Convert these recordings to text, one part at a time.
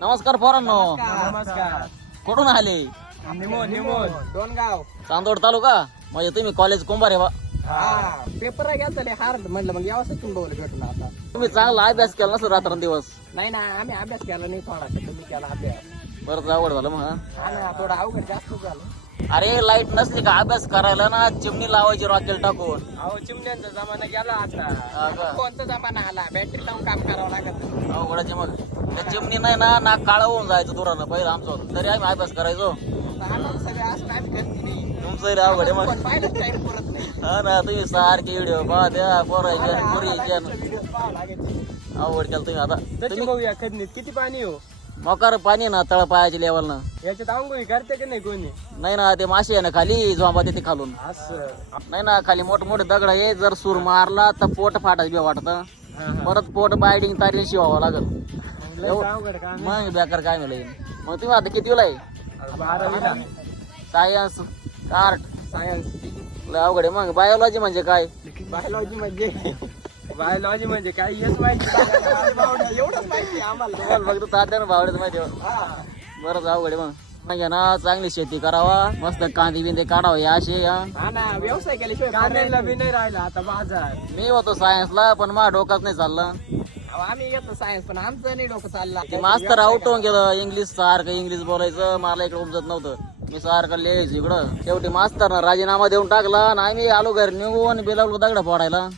नमस्कार पोरांनो. नमस्कार. कुठून आले? निमोन डोनगाव. चांदोड तालुका. म्हणजे तुम्ही कॉलेज कुंभार आहे बा. हा पेपर गेलता हार्ड म्हणलं मग यावंच तुंबवलं भेटून आता. तुम्ही चांगला अभ्यास केला नसतो रात्रंदिवस. नाही ना आम्ही अभ्यास केला नाही थोडा तुम्ही केला अभ्यास. बरं अवघड झालं मग. हा ना थोडा अवघड जास्त झालं. अरे लाईट नसली का अभ्यास करायला ना चिमणी लावायची रॉकेल टाकून. अहो चिमण्यांचा जमाना गेला आता. हा का? कोणता जमाना आला बॅटरी लावून काम करावं लागत. अवघडाचे मग त्या चिमणी नाही ना नाक काळा होऊन जायचं दुरानं पहिलं आमचं होतं. तरी आम्ही अभ्यास करायचो. आम्हाला सगळं असं आम्ही करते नाही. तुमचं रे अवघड आहे मग. पण पाहिलंच काही पुरत नाही. हा ना तुम्ही सारखे व्हिडिओ पहा त्या पोरायचे पुरीचे व्हिडिओ पाहावं लागायचे. अवघड केलं तुम्ही आता. तुम्ही बघूया खदनीत किती पाणी हो मोकार पाणी ना तळ पायाच्या लेवल ना. याच्यात आंघोळी करते की नाही कोणी नाही ना ते मासे आहे ना खाली झोंबा तिथे खालून. असं नाही ना खाली मोठे दगड आहे. जर सूर मारला तर पोट फाटायचं बी वाटत. परत पोट बायडिंग तारील शिवावं लागल. अवघड का मग बेकार काय मिळेल. मग तुम्ही आता कितीला आहे? 12वीला सायन्स आर्ट सायन्स. अवघड आहे. मग बायोलॉजी म्हणजे काय? बायोलॉजी म्हणजे काय हेच माहिती. एवढंच माहिती आम्हाला. तुम्हाला फक्त तात्यानं भावड्यात माहिती आहे. बरंच अवघड आहे. मग म्हणजे ना चांगली शेती करावा. मस्त कांदे बिंदे काढावा हे असे. हा ना व्यवसाय केल्याशिवाय कांद्याला बी नाही राहिला आता बाजार. मी होतो सायन्सला पण माझ्या डोकाच नाही चाललं. आम्ही येतो सायन्स पण आमचं नाही डोकं चालला. ते मास्तर आउट होऊन गेलं. इंग्लिश सारखं इंग्लिश बोलायचं मला इकडे उमजत नव्हतं. मी सारखं लिहायचं इकडं. शेवटी मास्तरनं राजीनामा देऊन टाकला आणि आम्ही आलो घरी निघून बिलावलो दगड फोडायला.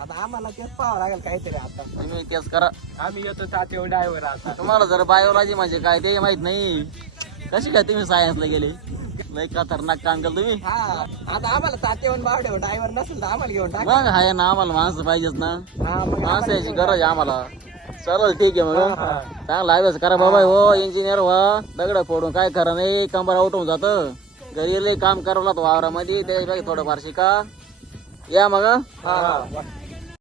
आता आम्हाला तेच पाहावं लागेल काहीतरी आता. तुम्ही तेच करा. आम्ही येतो तात्या ड्रायव्हर आता. तुम्हाला जर बायोलॉजी म्हणजे काय ते माहित नाही. कशी काय तुम्ही सायन्सला गेले? लय खतरनाक काम केलं तुम्ही. हा आता आम्हाला तात्यावर बावड्यावर ड्रायव्हर नसेल तर आम्हाला घेऊन टाक. मग हाय ना आम्हाला माणसं पाहिजेत ना. हा मग माणसाची गरज आहे आम्हाला. चल ठीक आहे मग. चांगला अभ्यास करा बाबा. हो इंजिनियर व्हा. दगड फोडून काय करा नाही कंबर आउट होऊन जातं. घरी लय काम करावं लागतं वावरामध्ये. त्याच्यापेक्षा थोडंफार शिका. या मग. हा